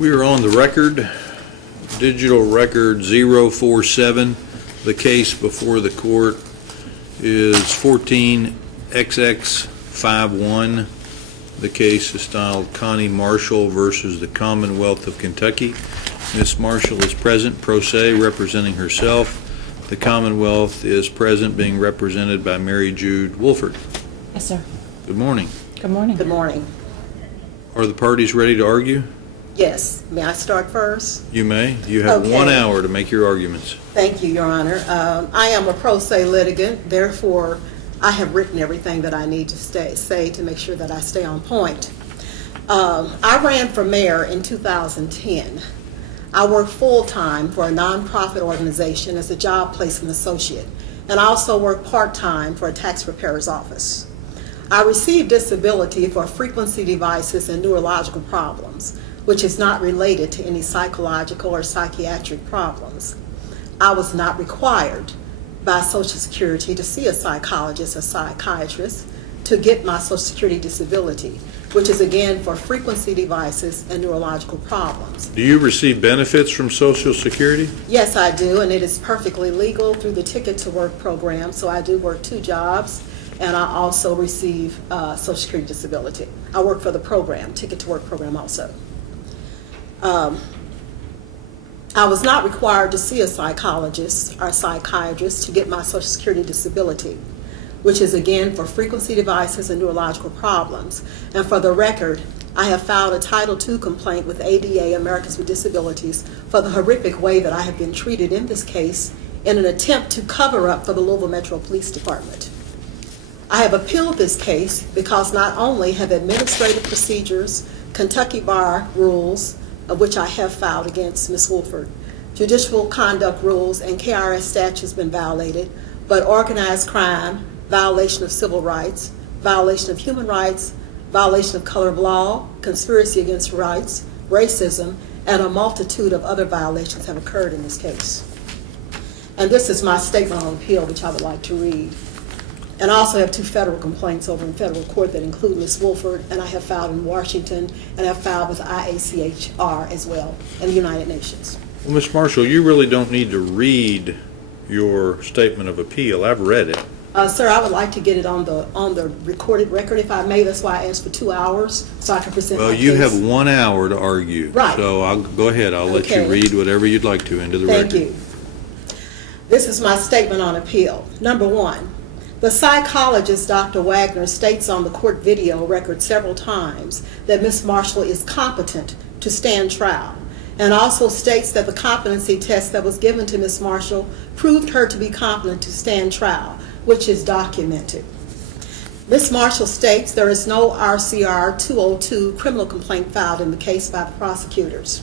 We are on the record, digital record 047. The case before the court is 14XX51. The case is styled Connie Marshall versus the Commonwealth of Kentucky. Ms. Marshall is present, pro se, representing herself. The Commonwealth is present, being represented by Mary Jude Wolford. Yes, sir. Good morning. Good morning. Good morning. Are the parties ready to argue? Yes. May I start first? You may. You have Okay. 1 hour to make your arguments. Thank you, Your Honor. I am a pro se litigant, therefore I have written everything that I need to say to make sure that I stay on point. I ran for mayor in 2010. I work full-time for a nonprofit organization as a job placement associate, and I also work part-time for a tax preparer's office. I received disability for frequency devices and neurological problems, which is not related to any psychological or psychiatric problems. I was not required by Social Security to see a psychologist or psychiatrist to get my Social Security disability, which is again for frequency devices and neurological problems. Do you receive benefits from Social Security? Yes, I do, and it is perfectly legal through the Ticket to Work program, so I do work 2 jobs, and I also receive Social Security disability. I work for the program, Ticket to Work program also. I was not required to see a psychologist or psychiatrist to get my Social Security disability, which is again for frequency devices and neurological problems. And for the record, I have filed a Title II complaint with ADA, Americans with Disabilities, for the horrific way that I have been treated in this case in an attempt to cover up for the Louisville Metro Police Department. I have appealed this case because not only have administrative procedures, Kentucky bar rules, of which I have filed against Ms. Wolford, judicial conduct rules and KRS statutes been violated, but organized crime, violation of civil rights, violation of human rights, violation of color of law, conspiracy against rights, racism, and a multitude of other violations have occurred in this case. And this is my statement on appeal, which I would like to read. And I also have 2 federal complaints over in federal court that include Ms. Wolford, and I have filed in Washington, and I have filed with IACHR as well, and the United Nations. Well, Ms. Marshall, you really don't need to read your statement of appeal. I've read it. Sir, I would like to get it on the recorded record, if I may. That's why I asked for 2 hours, so I can present my case. Well, you have 1 hour to argue. Right. So I'll go ahead. I'll let you Okay. read whatever you'd like to into the record. Thank you. This is my statement on appeal. Number 1, the psychologist, Dr. Wagner, states on the court video record several times that Ms. Marshall is competent to stand trial, and also states that the competency test that was given to Ms. Marshall proved her to be competent to stand trial, which is documented. Ms. Marshall states there is no RCR 202 criminal complaint filed in the case by the prosecutors.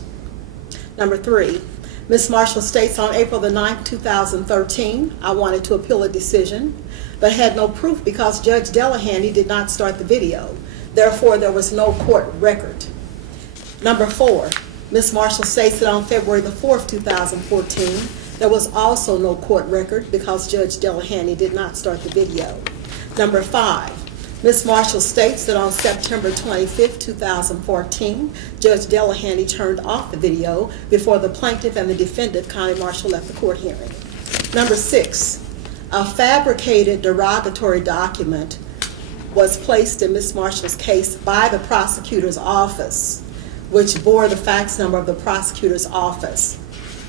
Number 3, Ms. Marshall states on April the 9th, 2013, I wanted to appeal a decision, but had no proof because Judge Delahanty did not start the video. Therefore, there was no court record. Number 4, Ms. Marshall states that on February the 4th, 2014, there was also no court record because Judge Delahanty did not start the video. Number 5, Ms. Marshall states that on September 25th, 2014, Judge Delahanty turned off the video before the plaintiff and the defendant, Connie Marshall, left the court hearing. Number 6, a fabricated derogatory document was placed in Ms. Marshall's case by the prosecutor's office, which bore the fax number of the prosecutor's office.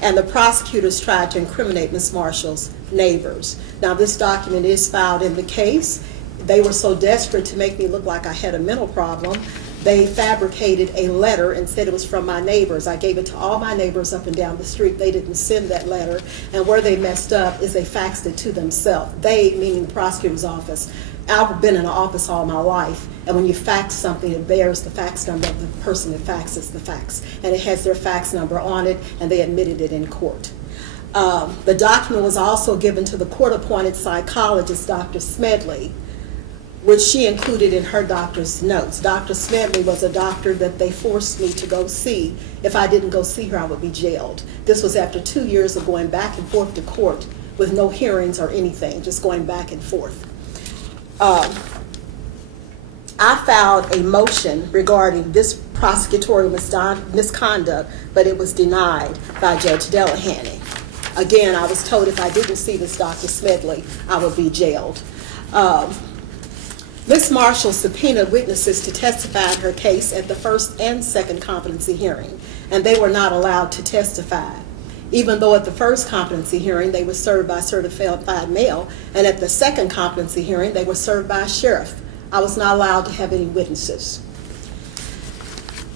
And the prosecutors tried to incriminate Ms. Marshall's neighbors. Now, this document is filed in the case. They were so desperate to make me look like I had a mental problem, they fabricated a letter and said it was from my neighbors. I gave it to all my neighbors up and down the street. They didn't send that letter, and where they messed up is they faxed it to themselves. They, meaning the prosecutor's office. I've been in an office all my life, and when you fax something, it bears the fax number of the person that faxes the fax, and it has their fax number on it, and they admitted it in court. The document was also given to the court-appointed psychologist, Dr. Smedley, which she included in her doctor's notes. Dr. Smedley was a doctor that they forced me to go see. If I didn't go see her, I would be jailed. This was after 2 years of going back and forth to court with no hearings or anything, just going back and forth. I filed a motion regarding this prosecutorial misconduct, but it was denied by Judge Delahanty. Again, I was told if I didn't see this Dr. Smedley, I would be jailed. Ms. Marshall subpoenaed witnesses to testify in her case at the first and second competency hearing, and they were not allowed to testify. Even though at the first competency hearing they were served by certified mail, and at the second competency hearing they were served by a sheriff. I was not allowed to have any witnesses.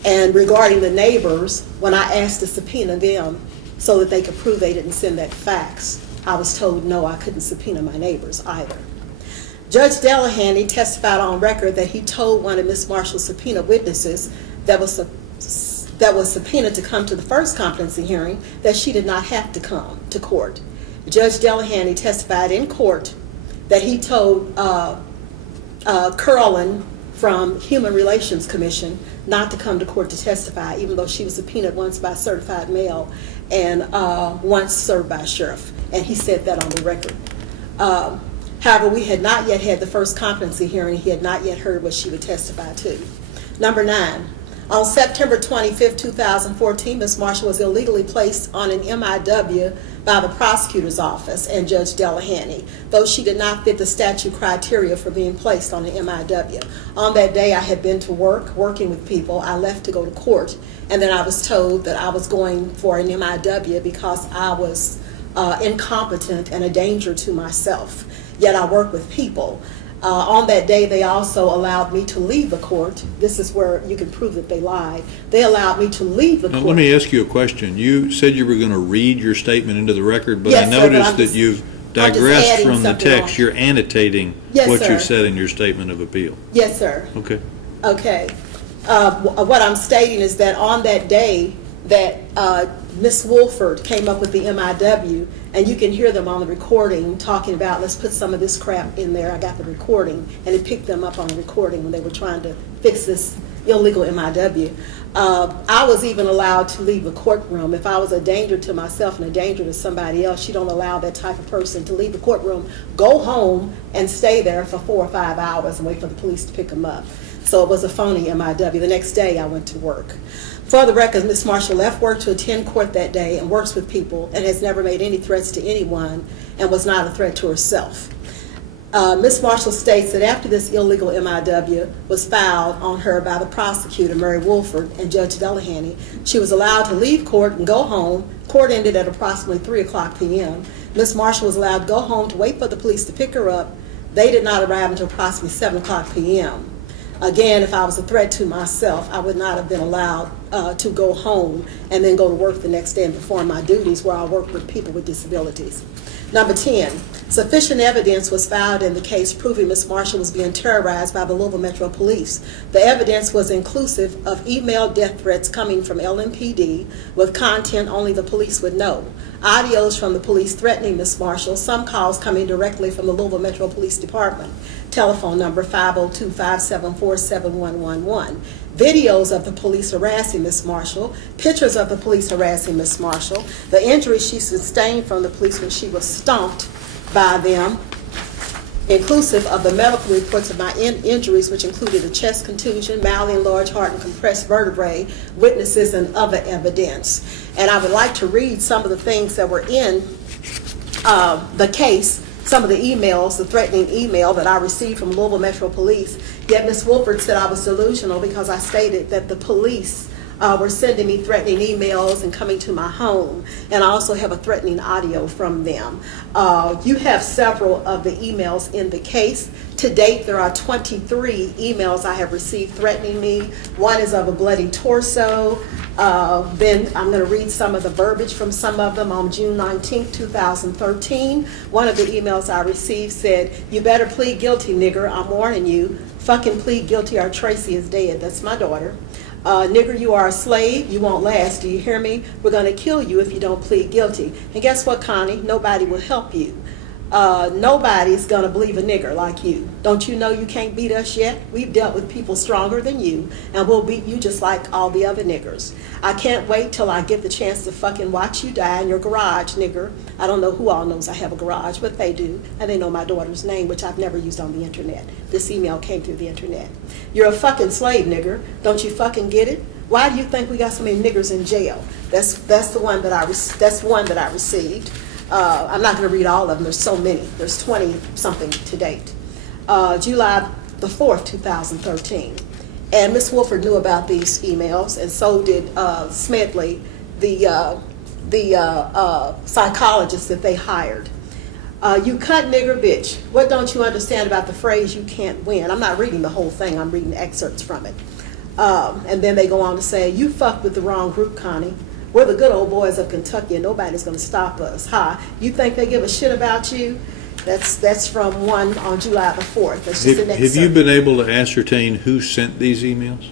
And regarding the neighbors, when I asked to subpoena them so that they could prove they didn't send that fax, I was told no, I couldn't subpoena my neighbors either. Judge Delahanty testified on record that he told one of Ms. Marshall's subpoena witnesses that was subpoenaed to come to the first competency hearing that she did not have to come to court. Judge Delahanty testified in court that he told Curlin from Human Relations Commission not to come to court to testify, even though she was subpoenaed once by certified mail and once served by a sheriff. And he said that on the record. However, we had not yet had the first competency hearing. He had not yet heard what she would testify to. Number 9, on September 25, 2014, Ms. Marshall was illegally placed on an MIW by the prosecutor's office and Judge Delahanty, though she did not fit the statute criteria for being placed on an MIW. On that day, I had been to work, working with people. I left to go to court, and then I was told that I was going for an MIW because I was incompetent and a danger to myself. Yet I work with people. On that day, they also allowed me to leave the court. This is where you can prove that they lied. They allowed me to leave the court. Let me ask you a question. You said you were going to read your statement into the record, but yes, I noticed sir, but that you've digressed from the text. On. You're annotating yes, what sir. you said in your statement of appeal. Yes, sir. Okay. Okay. What I'm stating is that on that day that Ms. Wolford came up with the MIW, and you can hear them on the recording talking about, let's put some of this crap in there. I got the recording, and it picked them up on the recording when they were trying to fix this illegal MIW. I was even allowed to leave the courtroom. If I was a danger to myself and a danger to somebody else, you don't allow that type of person to leave the courtroom, go home, and stay there for 4 or 5 hours and wait for the police to pick them up. So it was a phony MIW. The next day, I went to work. For the record, Ms. Marshall left work to attend court that day and works with people and has never made any threats to anyone and was not a threat to herself. Ms. Marshall states that after this illegal MIW was filed on her by the prosecutor, Mary Wolford, and Judge Delahanty, she was allowed to leave court and go home. Court ended at approximately 3 o'clock p.m. Ms. Marshall was allowed to go home to wait for the police to pick her up. They did not arrive until approximately 7 o'clock p.m. Again, if I was a threat to myself, I would not have been allowed to go home and then go to work the next day and perform my duties where I work with people with disabilities. Number 10, sufficient evidence was found in the case proving Ms. Marshall was being terrorized by the Louisville Metro Police. The evidence was inclusive of email death threats coming from LMPD with content only the police would know. Audios from the police threatening Ms. Marshall, some calls coming directly from the Louisville Metro Police Department. Telephone number 502-574-7111. Videos of the police harassing Ms. Marshall, pictures of the police harassing Ms. Marshall, the injuries she sustained from the police when she was stomped by them, inclusive of the medical reports of my injuries, which included a chest contusion, mildly enlarged heart, and compressed vertebrae, witnesses, and other evidence. And I would like to read some of the things that were in the case. Some of the emails, the threatening email that I received from Louisville Metro Police. Yet Ms. Wolford said I was delusional because I stated that the police were sending me threatening emails and coming to my home. And I also have a threatening audio from them. You have several of the emails in the case. To date, there are 23 emails I have received threatening me. One is of a bloody torso. Then I'm going to read some of the verbiage from some of them. On June 19, 2013, one of the emails I received said, "You better plead guilty, nigger. I'm warning you. Fucking plead guilty or Tracy is dead." That's my daughter. "Nigger, you are a slave. You won't last. Do you hear me? We're going to kill you if you don't plead guilty." And guess what, Connie? Nobody will help you. Nobody's going to believe a nigger like you. Don't you know you can't beat us yet? We've dealt with people stronger than you, and we'll beat you just like all the other niggers. I can't wait till I get the chance to fucking watch you die in your garage, nigger. I don't know who all knows I have a garage, but they do, and they know my daughter's name, which I've never used on the internet. This email came through the internet. "You're a fucking slave, nigger. Don't you fucking get it? Why do you think we got so many niggers in jail? That's the one that I received. I'm not going to read all of them. There's so many. There's 20 something to date. July the 4th, 2013. And Ms. Wolford knew about these emails, and so did Smedley, the psychologist that they hired. You cunt nigger bitch. What don't you understand about the phrase you can't win? I'm not reading the whole thing. I'm reading excerpts from it. And then they go on to say, you fucked with the wrong group, Connie. We're the good old boys of Kentucky, and nobody's going to stop us. Ha! You think they give a shit about you? That's from one on July the 4th. That's just an excerpt. Have you been able to ascertain who sent these emails?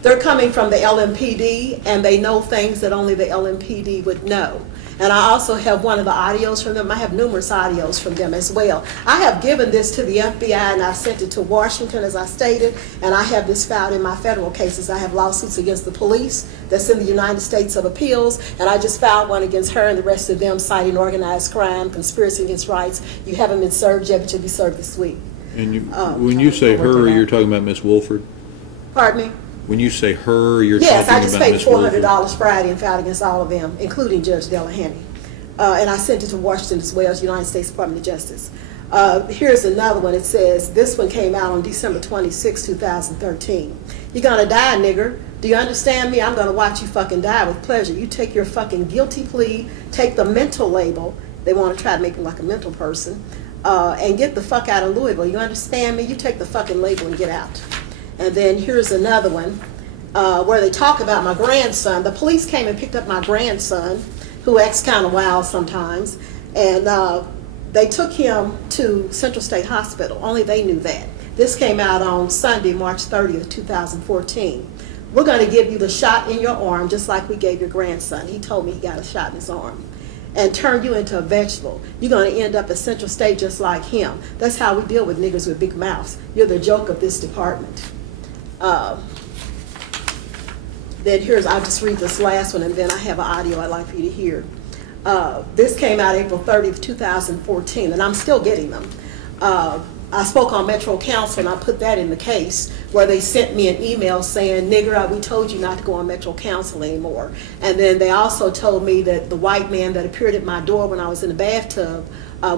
They're coming from the LMPD, and they know things that only the LMPD would know. And I also have one of the audios from them. I have numerous audios from them as well. I have given this to the FBI, and I've sent it to Washington, as I stated, and I have this filed in my federal cases. I have lawsuits against the police that's in the United States of Appeals, and I just filed one against her and the rest of them citing organized crime, conspiracy against rights. You haven't been served yet, but you'll be served this week. And when you say her, you're talking about Miss Wolford? Pardon me? When you say her, you're yes, talking I just about paid Miss Wolford? $400 Friday and filed against all of them, including Judge Delahanty. And I sent it to Washington as well as the United States Department of Justice. Here's another one. It says, this one came out on December 26, 2013. You're going to die, nigger. Do you understand me? I'm going to watch you fucking die with pleasure. You take your fucking guilty plea, take the mental label. They want to try to make me like a mental person. And get the fuck out of Louisville. You understand me? You take the fucking label and get out. And then here's another one where they talk about my grandson. The police came and picked up my grandson, who acts kind of wild sometimes, and they took him to Central State Hospital. Only they knew that. This came out on Sunday, March 30th, 2014. We're going to give you the shot in your arm just like we gave your grandson. He told me he got a shot in his arm. And turn you into a vegetable. You're going to end up at Central State just like him. That's how we deal with niggers with big mouths. You're the joke of this department. Then I'll just read this last one, and then I have an audio I'd like for you to hear. This came out April 30th, 2014, and I'm still getting them. I spoke on Metro Council, and I put that in the case where they sent me an email saying, nigger, we told you not to go on Metro Council anymore. And then they also told me that the white man that appeared at my door when I was in the bathtub,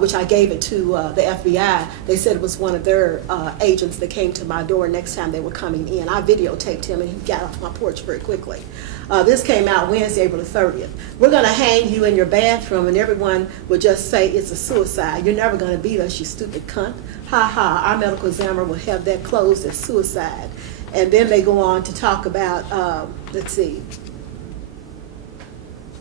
which I gave it to the FBI, they said it was one of their agents that came to my door next time they were coming in. I videotaped him, and he got off my porch very quickly. This came out Wednesday, April the 30th. We're going to hang you in your bathroom, and everyone will just say it's a suicide. You're never going to beat us, you stupid cunt. Ha ha, our medical examiner will have that closed as suicide. And then they go on to talk about, let's see.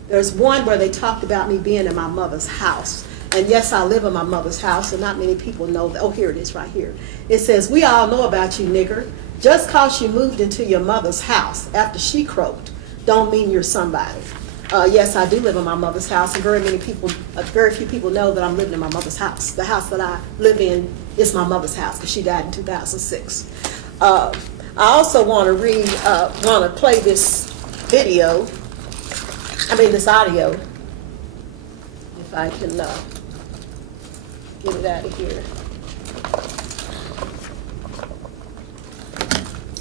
There's one where they talked about me being in my mother's house. And yes, I live in my mother's house, and not many people know that. Oh, here it is right here. It says, we all know about you, nigger. Just cause you moved into your mother's house after she croaked don't mean you're somebody. Yes, I do live in my mother's house, and very few people know that I'm living in my mother's house. The house that I live in is my mother's house because she died in 2006. I also want to play this video. This audio, if I can get it out of here.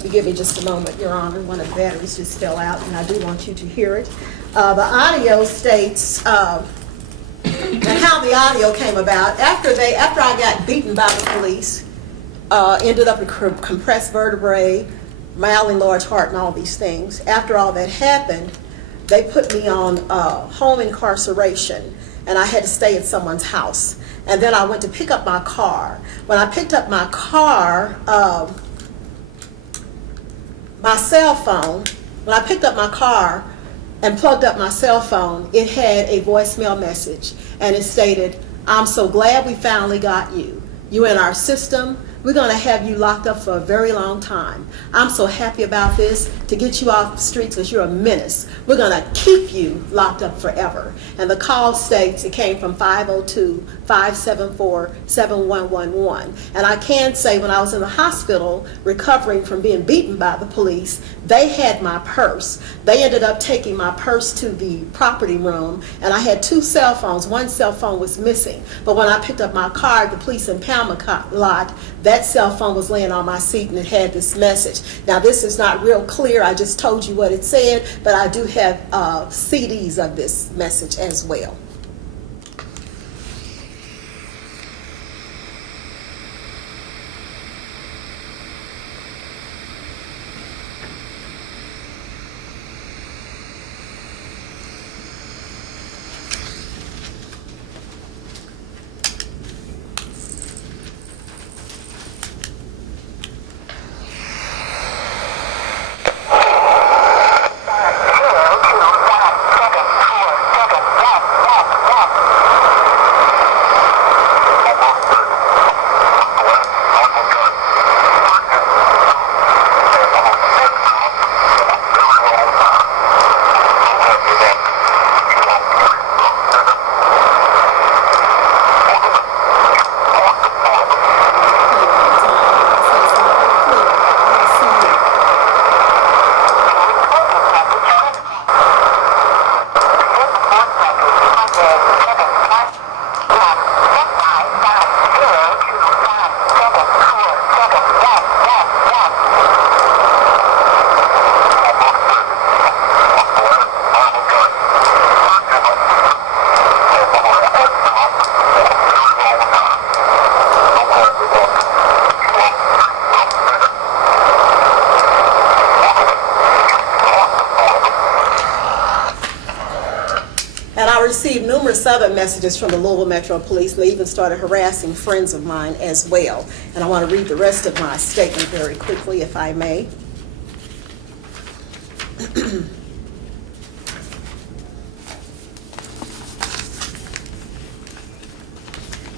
You give me just a moment, Your Honor. One of the batteries just fell out, and I do want you to hear it. The audio states, and how the audio came about. After I got beaten by the police, ended up with compressed vertebrae, mildly large heart, and all these things. After all that happened, they put me on home incarceration, and I had to stay at someone's house. And then I went to pick up my car. When I picked up my car, my cell phone, when I picked up my car and plugged up my cell phone, it had a voicemail message, and it stated, I'm so glad we finally got you. You're in our system. We're going to have you locked up for a very long time. I'm so happy about this, to get you off the streets because you're a menace. We're going to keep you locked up forever. And the call states it came from 502-574-7111. And I can say when I was in the hospital recovering from being beaten by the police, they had my purse. They ended up taking my purse to the property room, and I had 2 cell phones. One cell phone was missing. But when I picked up my car at the police impoundment lot, that that cell phone was laying on my seat and it had this message. Now this is not real clear, I just told you what it said, but I do have CDs of this message as well. And I received numerous other messages from the Louisville Metro Police. They even started harassing friends of mine as well. And I want to read the rest of my statement very quickly, if I may.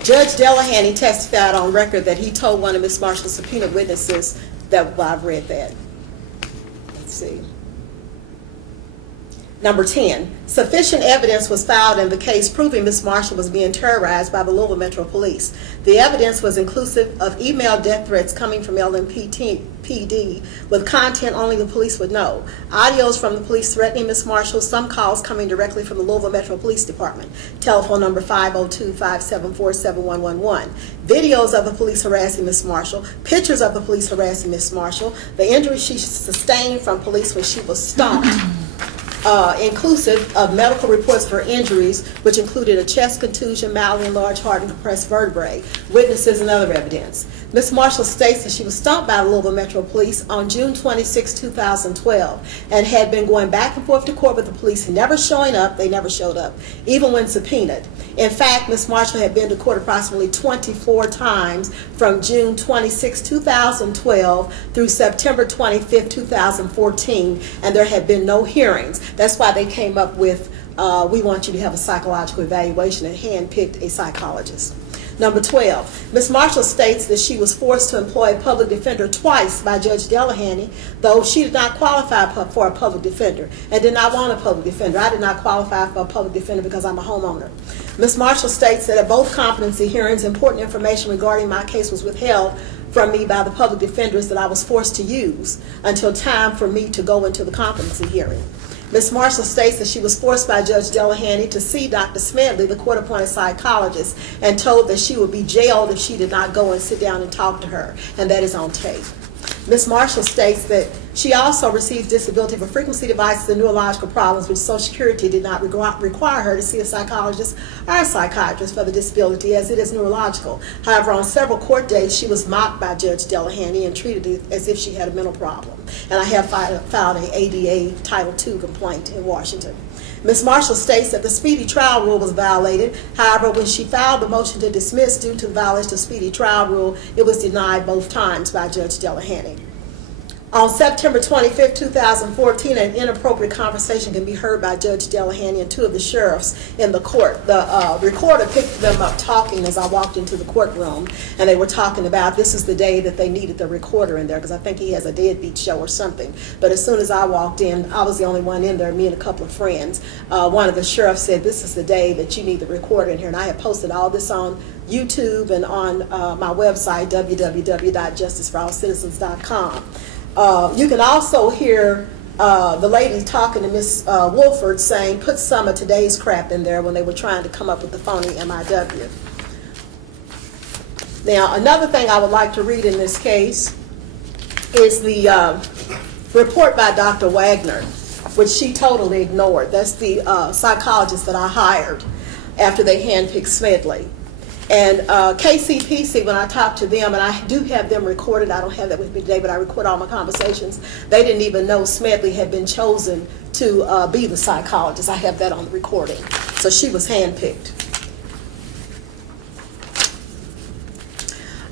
Judge Delahanty testified on record that he told one of Ms. Marshall's subpoenaed witnesses that, well, I've read that. Let's see. Number 10, sufficient evidence was filed in the case proving Ms. Marshall was being terrorized by the Louisville Metro Police. The evidence was inclusive of email death threats coming from LMPD with content only the police would know, audios from the police threatening Ms. Marshall, some calls coming directly from the Louisville Metro Police Department, telephone number 502-574-7111, videos of the police harassing Ms. Marshall, pictures of the police harassing Ms. Marshall, the injuries she sustained from police when she was stopped. Inclusive of medical reports for injuries, which included a chest contusion, malady, enlarged heart, and compressed vertebrae, witnesses, and other evidence. Ms. Marshall states that she was stopped by the Louisville Metro Police on June 26, 2012, and had been going back and forth to court with the police, never showing up. They never showed up, even when subpoenaed. In fact, Ms. Marshall had been to court approximately 24 times from June 26, 2012 through September 25, 2014, and there had been no hearings. That's why they came up with, we want you to have a psychological evaluation, and handpicked a psychologist. Number 12, Ms. Marshall states that she was forced to employ a public defender twice by Judge Delahanty, though she did not qualify for a public defender and did not want a public defender. I did not qualify for a public defender because I'm a homeowner. Ms. Marshall states that at both competency hearings, important information regarding my case was withheld from me by the public defenders that I was forced to use until time for me to go into the competency hearing. Ms. Marshall states that she was forced by Judge Delahanty to see Dr. Smedley, the court-appointed psychologist, and told that she would be jailed if she did not go and sit down and talk to her, and that is on tape. Ms. Marshall states that she also receives disability for frequency devices and neurological problems, which Social Security did not require her to see a psychologist or a psychiatrist for the disability, as it is neurological. However, on several court days, she was mocked by Judge Delahanty and treated as if she had a mental problem. And I have filed an ADA Title II complaint in Washington. Ms. Marshall states that the speedy trial rule was violated. However, when she filed the motion to dismiss due to the violation of the speedy trial rule, it was denied both times by Judge Delahanty. On September 25, 2014, an inappropriate conversation can be heard by Judge Delahanty and two of the sheriffs in the court. The recorder picked them up talking as I walked into the courtroom, and they were talking about this is the day that they needed the recorder in there, because I think he has a deadbeat show or something. But as soon as I walked in, I was the only one in there, me and a couple of friends. One of the sheriffs said, this is the day that you need the recorder in here, and I have posted all this on YouTube and on my website, www.justiceforallcitizens.com. You can also hear the lady talking to Miss Wolford saying, put some of today's crap in there, when they were trying to come up with the phony MIW. Now, another thing I would like to read in this case is the report by Dr. Wagner, which she totally ignored. That's the psychologist that I hired after they handpicked Smedley. And KCPC, when I talked to them, and I do have them recorded, I don't have that with me today, but I record all my conversations, they didn't even know Smedley had been chosen to be the psychologist. I have that on the recording. So she was handpicked.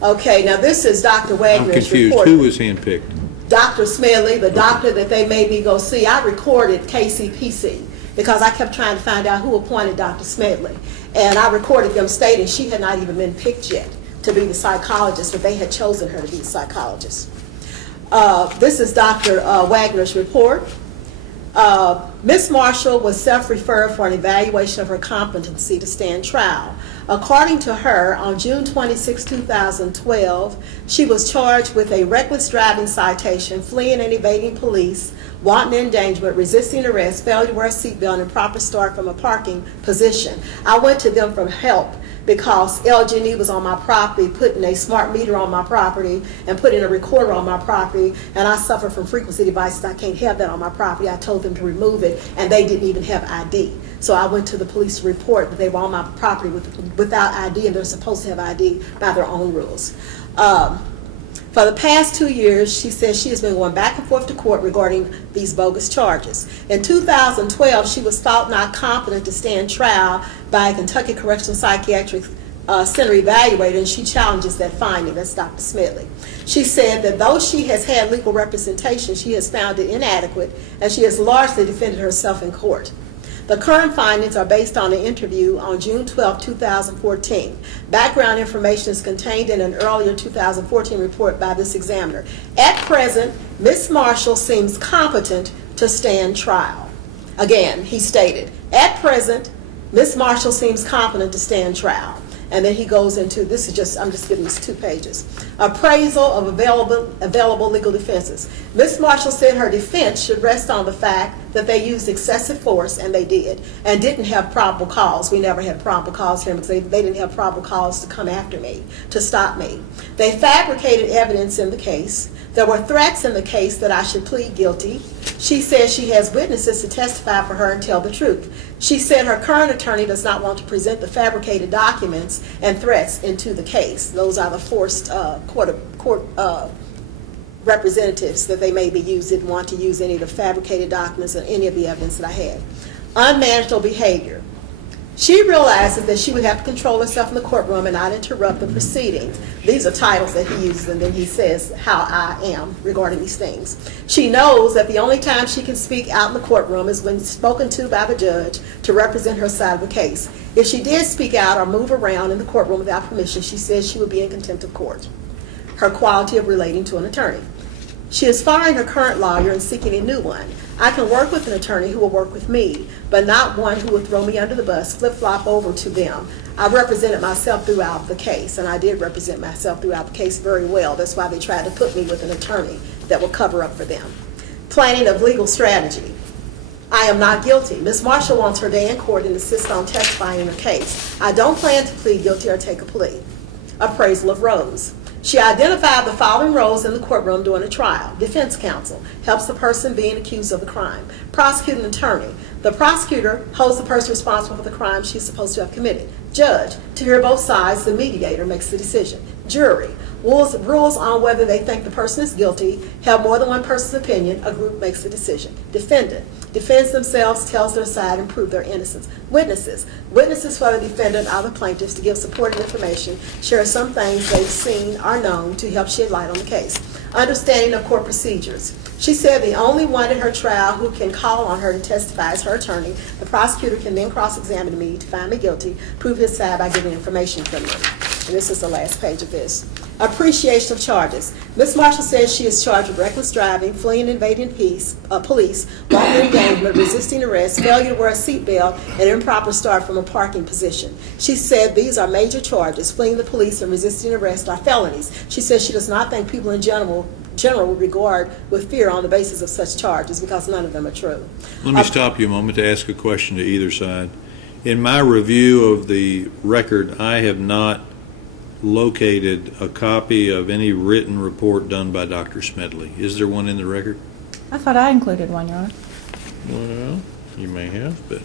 Okay, now this is Dr. Wagner's I'm confused. report. Who was handpicked? Dr. Smedley, the doctor that they made me go see. I recorded KCPC because I kept trying to find out who appointed Dr. Smedley. And I recorded them stating she had not even been picked yet to be the psychologist, but they had chosen her to be the psychologist. This is Dr. Wagner's report. Ms. Marshall was self-referred for an evaluation of her competency to stand trial. According to her, on June 26, 2012, she was charged with a reckless driving citation, fleeing and evading police, wanton endangerment, resisting arrest, failure to wear a seatbelt, and improper start from a parking position. I went to them for help because LG&E was on my property, putting a smart meter on my property and putting a recorder on my property, and I suffer from frequency devices. I can't have that on my property. I told them to remove it, and they didn't even have ID. So I went to the police to report that they were on my property without ID, and they're supposed to have ID by their own rules. For the past 2 years, she says she has been going back and forth to court regarding these bogus charges. In 2012, she was thought not competent to stand trial by a Kentucky Correctional Psychiatric Center evaluator, and she challenges that finding. That's Dr. Smedley. She said that though she has had legal representation, she has found it inadequate, and she has largely defended herself in court. The current findings are based on an interview on June 12, 2014. Background information is contained in an earlier 2014 report by this examiner. At present, Ms. Marshall seems competent to stand trial. Again, he stated, at present, Ms. Marshall seems competent to stand trial. And then he goes into, this is just, I'm just giving this 2 pages. Appraisal of available legal defenses. Ms. Marshall said her defense should rest on the fact that they used excessive force, and they did, and didn't have probable cause. We never had probable cause here because they didn't have probable cause to come after me, to stop me. They fabricated evidence in the case. There were threats in the case that I should plead guilty. She says she has witnesses to testify for her and tell the truth. She said her current attorney does not want to present the fabricated documents and threats into the case. Those are the forced court representatives that they may be used, didn't want to use any of the fabricated documents or any of the evidence that I had. Unmanageable behavior. She realizes that she would have to control herself in the courtroom and not interrupt the proceedings. These are titles that he uses, and then he says how I am regarding these things. She knows that the only time she can speak out in the courtroom is when spoken to by the judge to represent her side of the case. If she did speak out or move around in the courtroom without permission, she says she would be in contempt of court. Her quality of relating to an attorney. She is firing her current lawyer and seeking a new one. I can work with an attorney who will work with me, but not one who will throw me under the bus, flip-flop over to them. I represented myself throughout the case, and I did represent myself throughout the case very well. That's why they tried to put me with an attorney that will cover up for them. Planning of legal strategy. I am not guilty. Ms. Marshall wants her day in court and insists on testifying in her case. I don't plan to plead guilty or take a plea. Appraisal of roles. She identified the following roles in the courtroom during a trial. Defense counsel helps the person being accused of the crime. Prosecuting attorney. The prosecutor holds the person responsible for the crime she's supposed to have committed. Judge, to hear both sides, the mediator makes the decision. Jury, rules on whether they think the person is guilty, have more than one person's opinion, a group makes the decision. Defendant, defends themselves, tells their side, and prove their innocence. Witnesses for the defendant are the plaintiffs to give supporting information, share some things they've seen or known to help shed light on the case. Understanding of court procedures. She said the only one at her trial who can call on her to testify is her attorney. The prosecutor can then cross-examine me to find me guilty, prove his side by giving information from me. And this is the last page of this. Appreciation of charges. Ms. Marshall says she is charged with reckless driving, fleeing and invading police, wanton endangerment, resisting arrest, failure to wear a seatbelt, and improper start from a parking position. She said these are major charges. Fleeing the police and resisting arrest are felonies. She says she does not think people in general would regard with fear on the basis of such charges because none of them are true. Let me stop you a moment to ask a question to either side. In my review of the record, I have not located a copy of any written report done by Dr. Smedley. Is there one in the record? I thought I included one, Your Honor. Well, you may have, but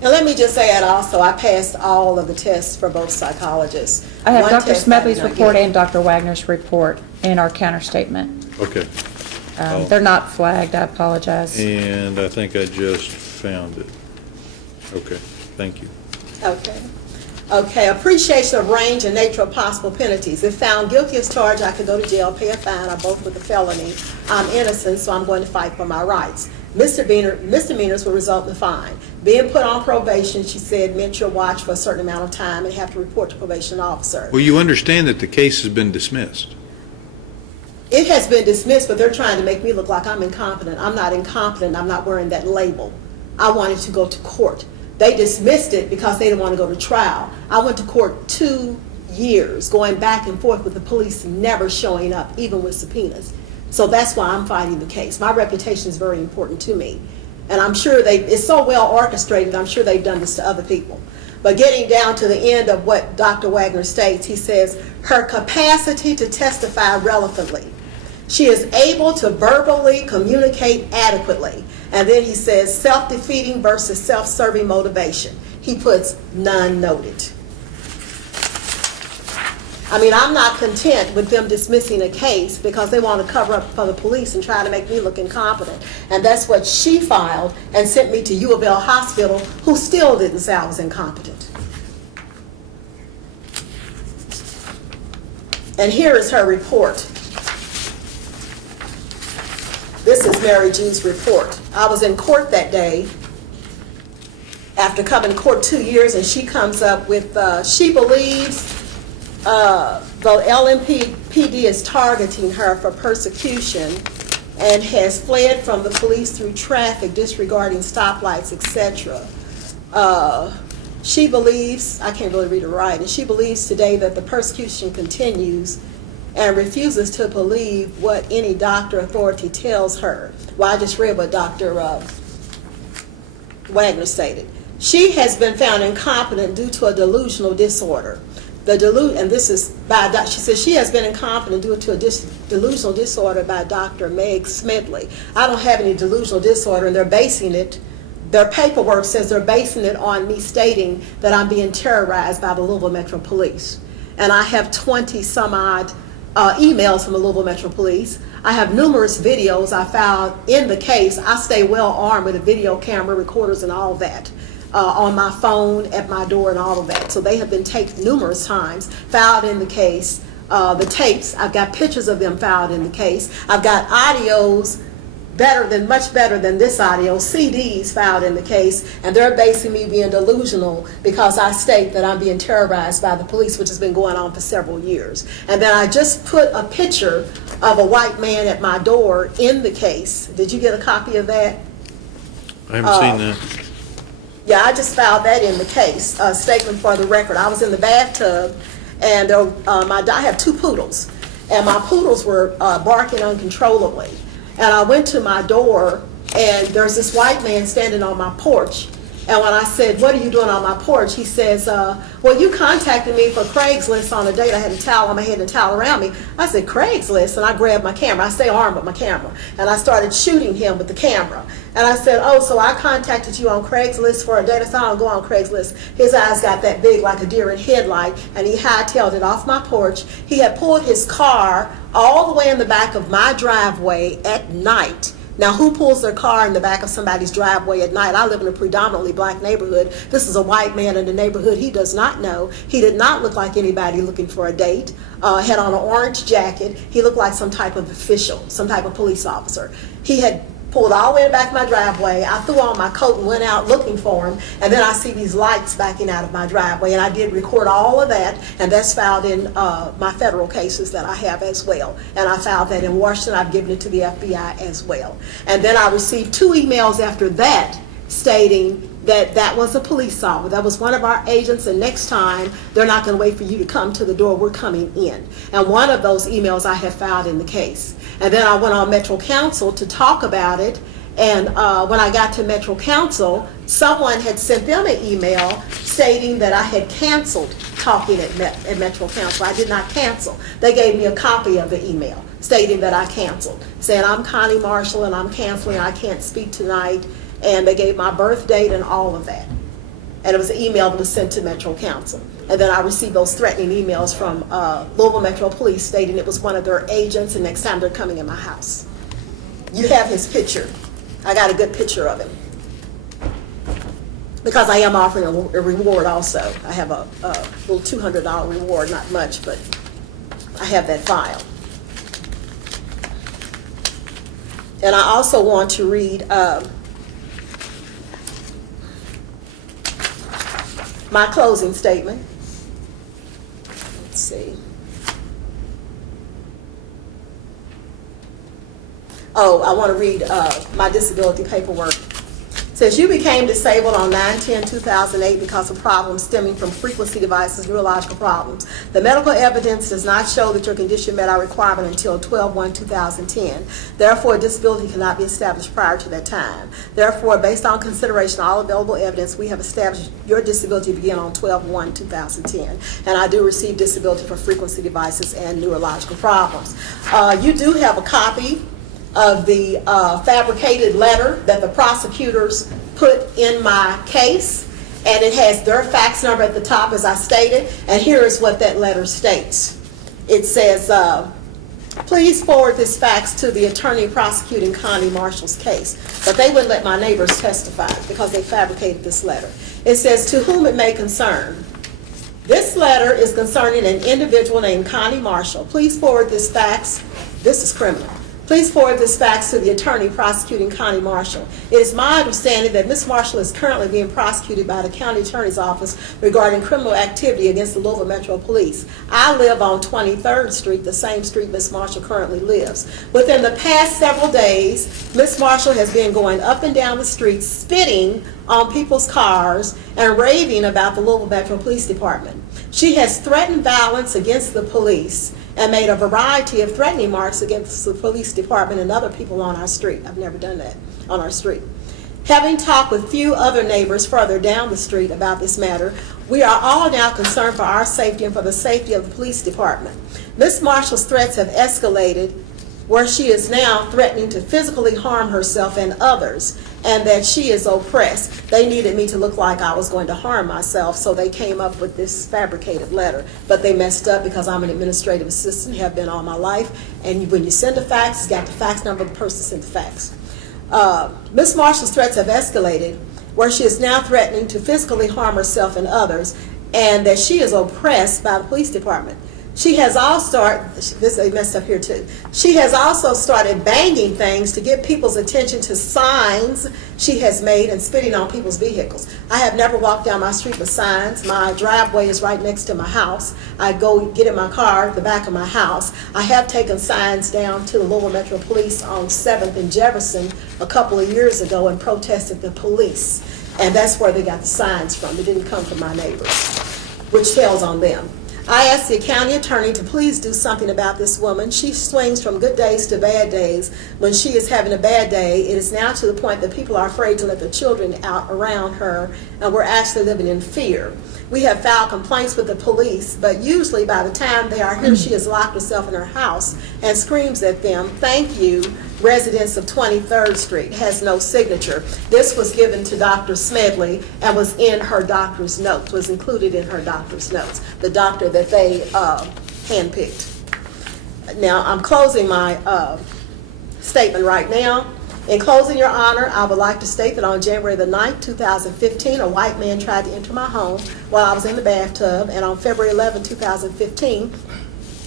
And let me just add also, I passed all of the tests for both psychologists. I have One Dr. test I Smedley's did not report get. and Dr. Wagner's report in our counter statement. okay. Oh. They're not flagged, I apologize. And I think I just found it. Okay, thank you. Okay. Okay, appreciation of range and nature of possible penalties. If found guilty as charged, I could go to jail, pay a fine, or both with a felony. I'm innocent, so I'm going to fight for my rights. Misdemeanors will result in a fine. Being put on probation, she said, meant you'll watch for a certain amount of time and have to report to probation officer. Well, you understand that the case has been dismissed. It has been dismissed, but they're trying to make me look like I'm incompetent. I'm not incompetent. I'm not wearing that label. I wanted to go to court. They dismissed it because they didn't want to go to trial. I went to court 2 years, going back and forth with the police never showing up, even with subpoenas. So that's why I'm fighting the case. My reputation is very important to me. And I'm sure it's so well orchestrated, I'm sure they've done this to other people. But getting down to the end of what Dr. Wagner states, he says, her capacity to testify relevantly. She is able to verbally communicate adequately. And then he says self-defeating versus self-serving motivation. He puts none noted. I mean, I'm not content with them dismissing a case because they want to cover up for the police and try to make me look incompetent. And that's what she filed and sent me to U of L Hospital, who still didn't say I was incompetent. And here is her report. This is Mary G's report. I was in court that day after coming to court 2 years, and she comes up with, she believes the LMPD is targeting her for persecution and has fled from the police through traffic, disregarding stoplights, etc. She believes, I can't really read it right, and she believes today that the persecution continues and refuses to believe what any doctor authority tells her. Well, I just read what Dr. Wagner stated. She has been found incompetent due to a delusional disorder. And this is by, she says she has been incompetent due to a delusional disorder by Dr. Meg Smedley. I don't have any delusional disorder, and they're basing it, their paperwork says they're basing it on me stating that I'm being terrorized by the Louisville Metro Police. And I have 20 some odd emails from the Louisville Metro Police. I have numerous videos I filed in the case. I stay well armed with a video camera, recorders, and all that. On my phone, at my door, and all of that. So they have been taped numerous times, filed in the case. The tapes, I've got pictures of them filed in the case. I've got audios much better than this audio, CDs filed in the case, and they're basing me being delusional because I state that I'm being terrorized by the police, which has been going on for several years. And then I just put a picture of a white man at my door in the case. Did you get a copy of that? I haven't seen that. Yeah, I just filed that in the case, statement for the record. I was in the bathtub, and I have 2 poodles, and my poodles were barking uncontrollably. And I went to my door, and there's this white man standing on my porch. And when I said, "What are you doing on my porch?" he says, "Well, you contacted me for Craigslist on a date. I had a towel on my head and a towel around me." I said, "Craigslist?" And I grabbed my camera. I stay armed with my camera. And I started shooting him with the camera. And I said, "Oh, so I contacted you on Craigslist for a date?" I said, "I don't go on Craigslist." His eyes got that big like a deer in headlight, and he hightailed it off my porch. He had pulled his car all the way in the back of my driveway at night. Now, who pulls their car in the back of somebody's driveway at night? I live in a predominantly black neighborhood. This is a white man in the neighborhood he does not know. He did not look like anybody looking for a date. Had on an orange jacket. He looked like some type of official, some type of police officer. He had pulled all the way in the back of my driveway. I threw on my coat and went out looking for him, and then I see these lights backing out of my driveway, and I did record all of that, and that's filed in my federal cases that I have as well. And I filed that in Washington. I've given it to the FBI as well. And then I received 2 emails after that stating that that was a police officer. That was one of our agents, and next time they're not going to wait for you to come to the door. We're coming in. And one of those emails I have filed in the case. And then I went on Metro Council to talk about it, And when I got to Metro Council, someone had sent them an email stating that I had canceled talking at Metro Council. I did not cancel. They gave me a copy of the email stating that I canceled, saying I'm Connie Marshall and I'm canceling, I can't speak tonight, and they gave my birth date and all of that. And it was an email that was sent to Metro Council. And then I received those threatening emails from Louisville Metro Police stating it was one of their agents and next time they're coming in my house. You have his picture. I got a good picture of him. Because I am offering a reward also. I have a little $200 reward, not much, but I have that file. And I also want to read my closing statement. Let's see. Oh, I want to read my disability paperwork. It says, you became disabled on 9/10/2008 because of problems stemming from frequency devices, neurological problems. The medical evidence does not show that your condition met our requirement until 12/1/2010. Therefore, disability cannot be established prior to that time. Therefore, based on consideration of all available evidence, we have established your disability began on 12/1/2010. And I do receive disability for frequency devices and neurological problems. You do have a copy of the fabricated letter that the prosecutors put in my case, and it has their fax number at the top as I stated, and here is what that letter states. It says, please forward this fax to the attorney prosecuting Connie Marshall's case. But they wouldn't let my neighbors testify because they fabricated this letter. It says, to whom it may concern. This letter is concerning an individual named Connie Marshall. Please forward this fax. This is criminal. Please forward this fax to the attorney prosecuting Connie Marshall. It is my understanding that Ms. Marshall is currently being prosecuted by the county attorney's office regarding criminal activity against the Louisville Metro Police. I live on 23rd Street, the same street Ms. Marshall currently lives. Within the past several days, Ms. Marshall has been going up and down the street, spitting on people's cars and raving about the Louisville Metro Police Department. She has threatened violence against the police and made a variety of threatening marks against the police department and other people on our street. I've never done that on our street. Having talked with few other neighbors further down the street about this matter, we are all now concerned for our safety and for the safety of the police department. Ms. Marshall's threats have escalated where she is now threatening to physically harm herself and others, and that she is oppressed. They needed me to look like I was going to harm myself, so they came up with this fabricated letter. But they messed up because I'm an administrative assistant, have been all my life, and when you send a fax, it's got the fax number of the person sent the fax. Ms. Marshall's threats have escalated where she is now threatening to physically harm herself and others, and that she is oppressed by the police department. She has also they messed up here too. She has also started banging things to get people's attention to signs she has made and spitting on people's vehicles. I have never walked down my street with signs. My driveway is right next to my house. I go get in my car at the back of my house. I have taken signs down to the Louisville Metro Police on 7th and Jefferson a couple of years ago and protested the police. And that's where they got the signs from. It didn't come from my neighbors, which tells on them. I asked the county attorney to please do something about this woman. She swings from good days to bad days. When she is having a bad day, it is now to the point that people are afraid to let the children out around her, and we're actually living in fear. We have filed complaints with the police, but usually by the time they are here, she has locked herself in her house and screams at them, "Thank you, residents of 23rd Street," has no signature. This was given to Dr. Smedley and was in her doctor's notes, was included in her doctor's notes, the doctor that they handpicked. Now, I'm closing my statement right now. In closing, Your Honor, I would like to state that on January the 9th, 2015, a white man tried to enter my home while I was in the bathtub, and on February 11, 2015,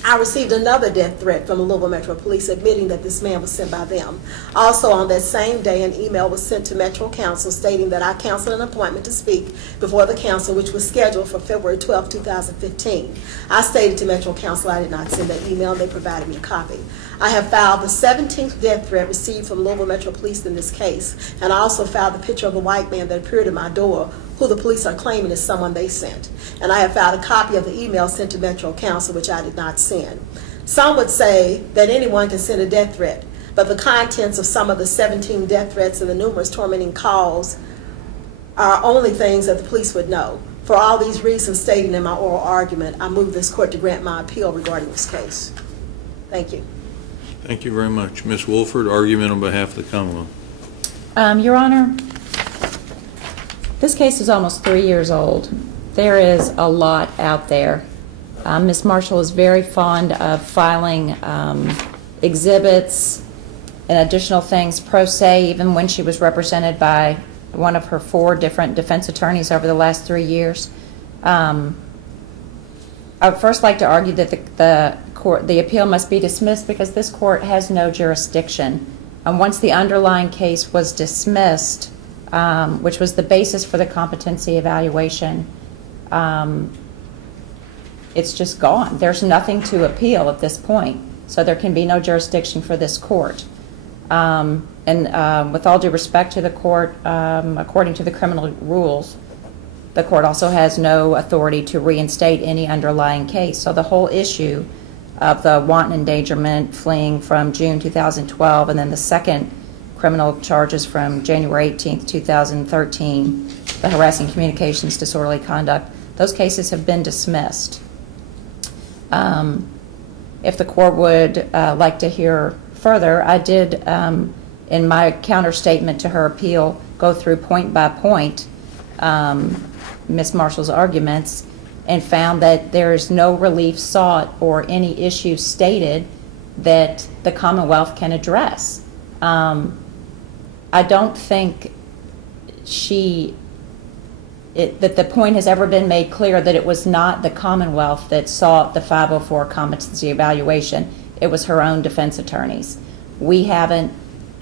I received another death threat from the Louisville Metro Police admitting that this man was sent by them. Also on that same day, an email was sent to Metro Council stating that I canceled an appointment to speak before the council, which was scheduled for February 12, 2015. I stated to Metro Council I did not send that email. They provided me a copy. I have filed the 17th death threat received from Louisville Metro Police in this case, and I also filed the picture of a white man that appeared at my door, who the police are claiming is someone they sent. And I have filed a copy of the email sent to Metro Council, which I did not send. Some would say that anyone can send a death threat. but the contents of some of the 17 death threats and the numerous tormenting calls are only things that the police would know. For all these reasons stated in my oral argument, I move this court to grant my appeal regarding this case. Thank you. Thank you very much. Ms. Wolford, argument on behalf of the Commonwealth. Your Honor, this case is almost 3 years old. There is a lot out there. Ms. Marshall is very fond of filing exhibits and additional things pro se, even when she was represented by one of her 4 different defense attorneys over the last 3 years. I would first like to argue that the appeal must be dismissed because this court has no jurisdiction. Once the underlying case was dismissed, which was the basis for the competency evaluation, it's just gone. There's nothing to appeal at this point, so there can be no jurisdiction for this court. With all due respect to the court, according to the criminal rules, the court also has no authority to reinstate any underlying case. So the whole issue of the wanton endangerment fleeing from June 2012 and then the second criminal charges from January 18th, 2013, the harassing communications, disorderly conduct, those cases have been dismissed. If the court would like to hear further, I did, in my counter statement to her appeal, go through point by point Ms. Marshall's arguments and found that there is no relief sought or any issue stated that the Commonwealth can address. I don't think that the point has ever been made clear that it was not the Commonwealth that sought the 504 competency evaluation. It was her own defense attorneys. We haven't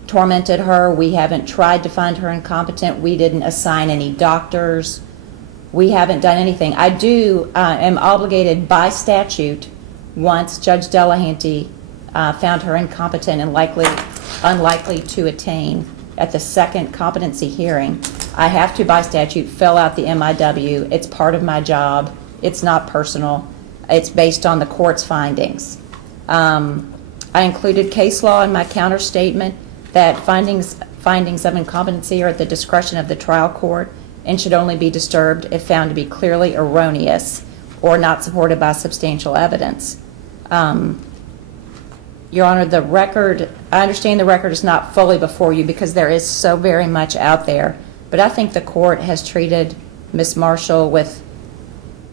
tormented her. We haven't tried to find her incompetent. We didn't assign any doctors. We haven't done anything. I am obligated by statute, once Judge Delahanty found her incompetent and unlikely to attain at the second competency hearing, I have to, by statute, fill out the MIW. It's part of my job. It's not personal. It's based on the court's findings. I included case law in my counter statement that findings of incompetency are at the discretion of the trial court and should only be disturbed if found to be clearly erroneous or not supported by substantial evidence. Your Honor, I understand the record is not fully before you because there is so very much out there, but I think the court has treated Ms. Marshall with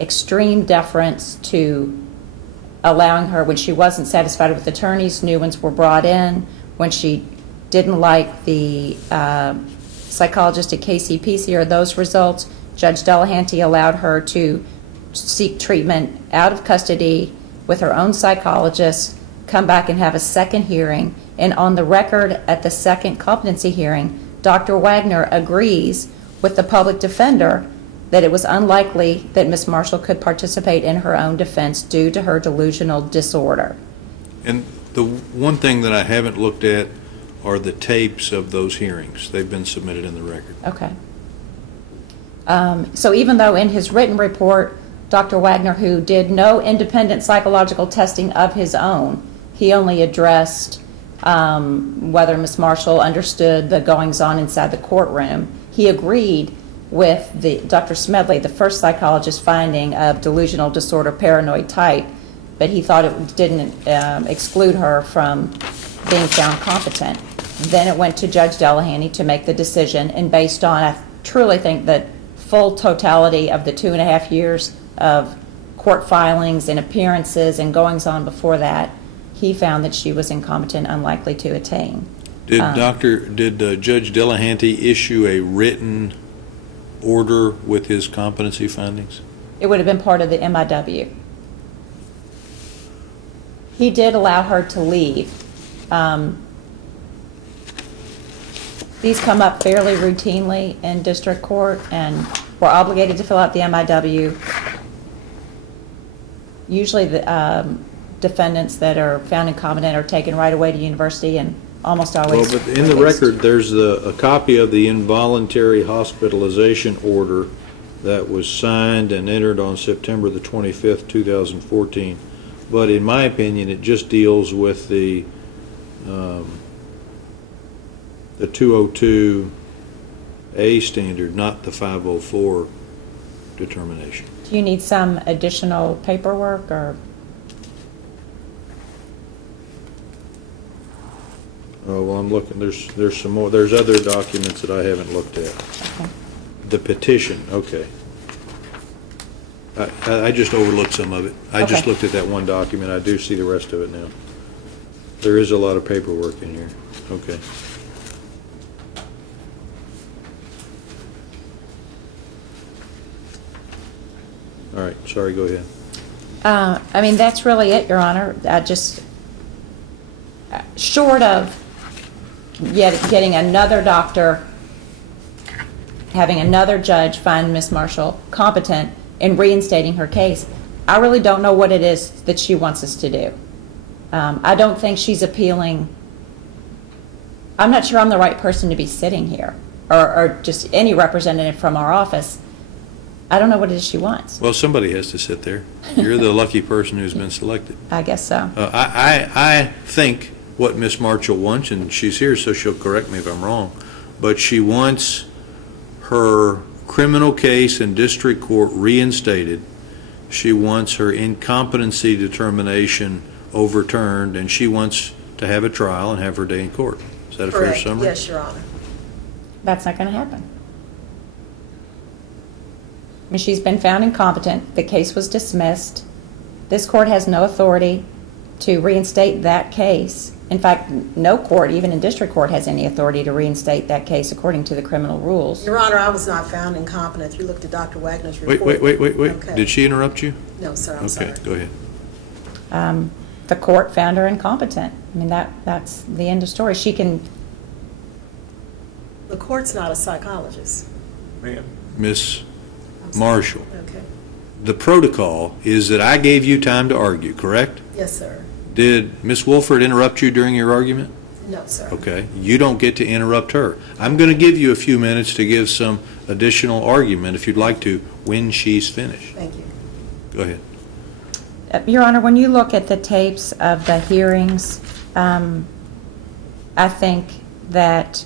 extreme deference to allowing her, when she wasn't satisfied with attorneys, new ones were brought in. When she didn't like the psychologist at KCPC or those results, Judge Delahanty allowed her to seek treatment out of custody with her own psychologist, come back and have a second hearing. And on the record at the second competency hearing, Dr. Wagner agrees with the public defender that it was unlikely that Ms. Marshall could participate in her own defense due to her delusional disorder. And the one thing that I haven't looked at are the tapes of those hearings. They've been submitted in the record. Okay. So even though in his written report, Dr. Wagner, who did no independent psychological testing of his own, he only addressed whether Ms. Marshall understood the goings-on inside the courtroom. He agreed with Dr. Smedley, the first psychologist, finding of delusional disorder paranoid type, but he thought it didn't exclude her from being found competent. Then it went to Judge Delahanty to make the decision, and based on, I truly think that full totality of the 2.5 years of court filings and appearances and goings-on before that, he found that she was incompetent, unlikely to attain. Did Judge Delahanty issue a written order with his competency findings? It would have been part of the MIW. He did allow her to leave. These come up fairly routinely in district court, and we're obligated to fill out the MIW. Usually the defendants that are found incompetent are taken right away to university, and almost always Well, but in the record, there's a copy of the involuntary hospitalization order that was signed and entered on September the 25th, 2014. But in my opinion, it just deals with the the 202A standard, not the 504 determination. Do you need some additional paperwork or? Oh, well, I'm looking, there's some more, there's other documents that I haven't looked at. Okay. The petition, okay. I just overlooked some of it. I just Okay. looked at that one document. I do see the rest of it now. There is a lot of paperwork in here. Okay. All right, sorry, go ahead. I mean, that's really it, Your Honor. I just, short of getting another doctor, having another judge find Ms. Marshall competent and reinstating her case, I really don't know what it is that she wants us to do. I don't think she's appealing. I'm not sure I'm the right person to be sitting here, or just any representative from our office. I don't know what it is she wants. Well, somebody has to sit there. You're the lucky person who's been selected. I guess so. I think what Miss Marshall wants, and she's here, so she'll correct me if I'm wrong, but she wants her criminal case in district court reinstated. She wants her incompetency determination overturned, and she wants to have a trial and have her day in court. Is that a fair Correct. summary? Yes, Your Honor. That's not going to happen. I mean, she's been found incompetent. The case was dismissed. This court has no authority to reinstate that case. In fact, no court, even in district court, has any authority to reinstate that case according to the criminal rules. Your Honor, I was not found incompetent. If you looked at Dr. Wagner's Wait. report. Okay. Did she interrupt you? No, sir, I'm sorry. Okay, go ahead. The court found her incompetent. I mean, that's the end of story. She can, The court's not a psychologist. Miss I'm sorry. Marshall, Okay. the protocol is that I gave you time to argue, correct? Yes, sir. Did Miss Wolford interrupt you during your argument? No, sir. Okay, you don't get to interrupt her. I'm going to give you a few minutes to give some additional argument, if you'd like to, when she's finished. Thank you. Go ahead. Your Honor, when you look at the tapes of the hearings, I think that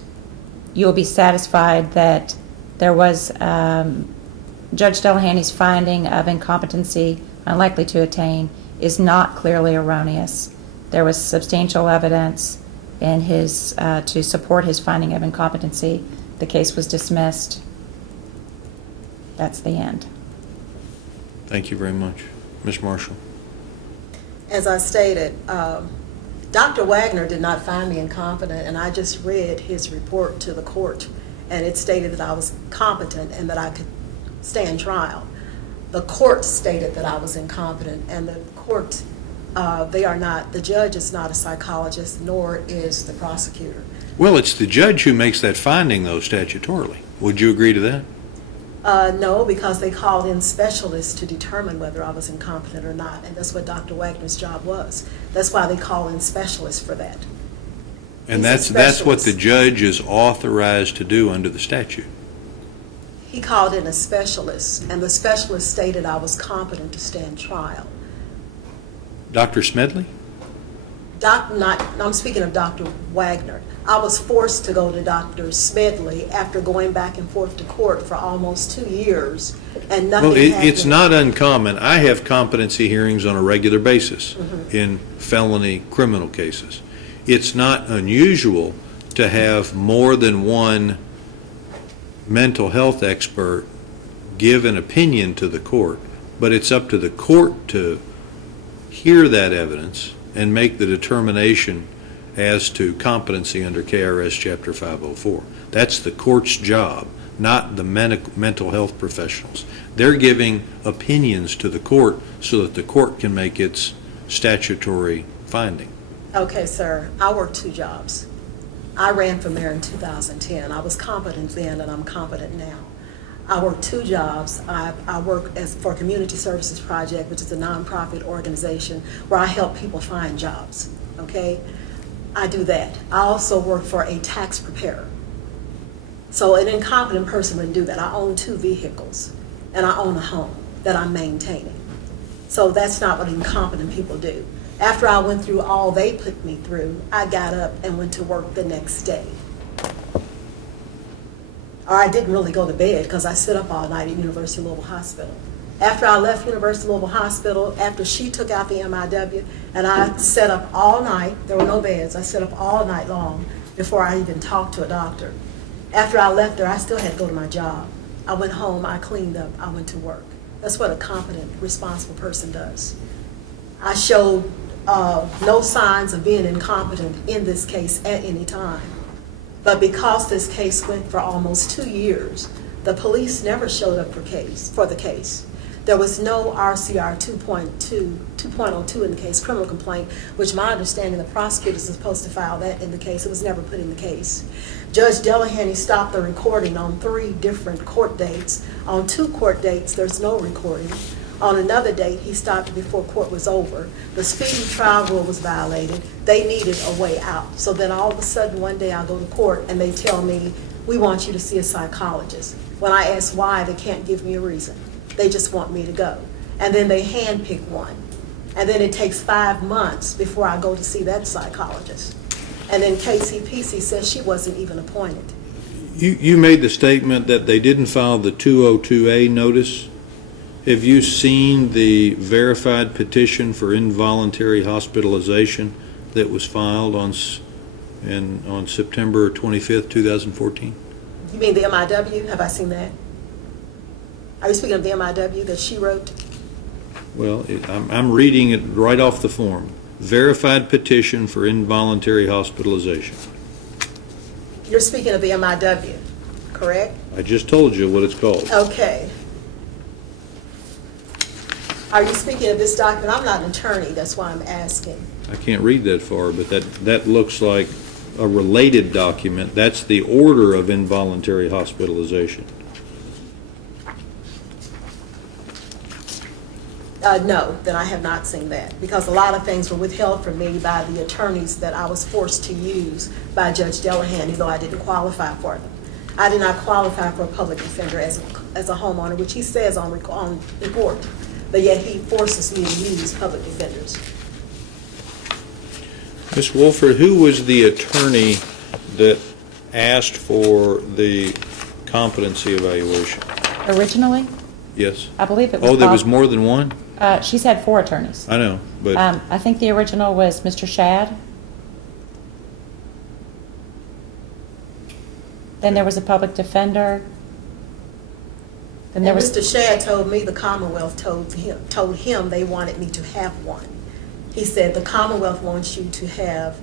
you'll be satisfied that there was Judge Delahanty's finding of incompetency unlikely to attain is not clearly erroneous. There was substantial evidence in his to support his finding of incompetency. The case was dismissed. That's the end. Thank you very much. Ms. Marshall. As I stated, Dr. Wagner did not find me incompetent, and I just read his report to the court, and it stated that I was competent and that I could stand trial. The court stated that I was incompetent, and the court, the judge is not a psychologist, nor is the prosecutor. Well, it's the judge who makes that finding, though, statutorily. Would you agree to that? No, because they called in specialists to determine whether I was incompetent or not, and that's what Dr. Wagner's job was. That's why they call in specialists for that. And He's a that's what the specialist. judge is authorized to do under the statute. He called in a specialist, and the specialist stated I was competent to stand trial. Dr. Smedley? I'm speaking of Dr. Wagner. I was forced to go to Dr. Smedley after going back and forth to court for almost 2 years, and nothing Well, happened. it's not uncommon. I have competency hearings on a regular basis Mm-hmm. in felony criminal cases. It's not unusual to have more than one mental health expert give an opinion to the court, but it's up to the court to hear that evidence and make the determination as to competency under KRS Chapter 504. That's the court's job, not the mental health professionals. They're giving opinions to the court so that the court can make its statutory finding. Okay, sir, I worked 2 jobs. I ran for mayor in 2010. I was competent then, and I'm competent now. I worked 2 jobs. I work for a community services project, which is a nonprofit organization where I help people find jobs, okay? I do that. I also work for a tax preparer. So an incompetent person wouldn't do that. I own 2 vehicles, and I own a home that I'm maintaining. So that's not what incompetent people do. After I went through all they put me through, I got up and went to work the next day. or I didn't really go to bed because I sit up all night at University of Louisville Hospital. After I left University of Louisville Hospital, after she took out the MIW, and I sat up all night, there were no beds, I sat up all night long before I even talked to a doctor. After I left her, I still had to go to my job. I went home, I cleaned up, I went to work. That's what a competent, responsible person does. I showed no signs of being incompetent in this case at any time. But because this case went for almost 2 years, the police never showed up for the case. There was no RCR 2.02 in the case, criminal complaint, which my understanding the prosecutors are supposed to file that in the case. It was never put in the case. Judge Delahanty stopped the recording on 3 different court dates. On 2 court dates, there's no recording. On another date, he stopped it before court was over. The speedy trial rule was violated. They needed a way out. So then all of a sudden, one day I go to court and they tell me, we want you to see a psychologist. When I ask why, they can't give me a reason. They just want me to go. And then they handpick one. And then it takes 5 months before I go to see that psychologist. And then KCPC says she wasn't even appointed. You made the statement that they didn't file the 202A notice. Have you seen the verified petition for involuntary hospitalization that was filed on September 25th, 2014? You mean the MIW? Have I seen that? Are you speaking of the MIW that she wrote? Well, I'm reading it right off the form. Verified petition for involuntary hospitalization. You're speaking of the MIW, correct? I just told you what it's called. Okay. Are you speaking of this document? I'm not an attorney, that's why I'm asking. I can't read that far, but that looks like a related document. That's the order of involuntary hospitalization. No, then I have not seen that, because a lot of things were withheld from me by the attorneys that I was forced to use by Judge Delahanty, though I didn't qualify for them. I did not qualify for a public defender as a homeowner, which he says on report, but yet he forces me to use public defenders. Ms. Wolford, who was the attorney that asked for the competency evaluation? Originally, Yes. I believe it was Oh, there was called- more than one? She's had 4 attorneys. I know, but I think the original was Mr. Shad. Then there was a public defender. Then there And was, Mr. Shad told me the Commonwealth told him they wanted me to have one. He said the Commonwealth wants you to have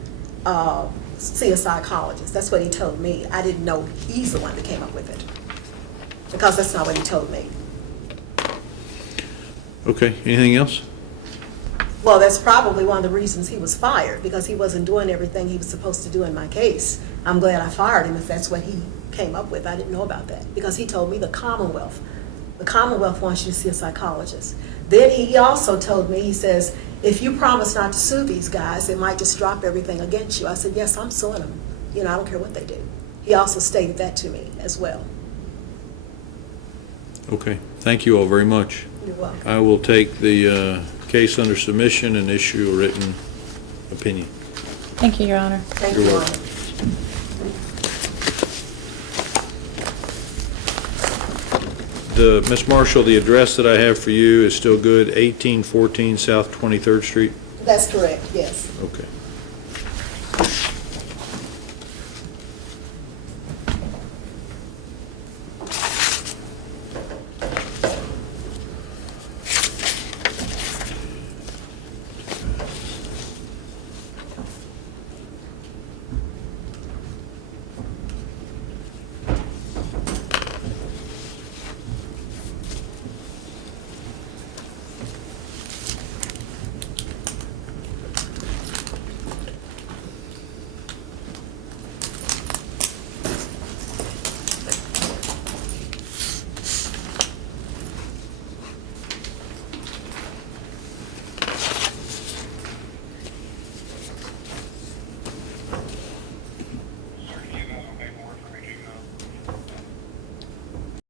see a psychologist. That's what he told me. I didn't know he's the one that came up with it, because that's not what he told me. okay. Anything else? Well, that's probably one of the reasons he was fired, because he wasn't doing everything he was supposed to do in my case. I'm glad I fired him if that's what he came up with. I didn't know about that, because he told me the Commonwealth wants you to see a psychologist. Then he also told me, he says, if you promise not to sue these guys, it might just drop everything against you. I said, yes, I'm suing them. You know, I don't care what they do. He also stated that to me as well. Okay. Thank you all very much. You're welcome. I will take the case under submission and issue a written opinion. thank you, Your Honor. Thank You're you, Your welcome. Honor. Ms. Marshall, the address that I have for you is still good, 1814 South 23rd Street? That's correct, yes. Okay.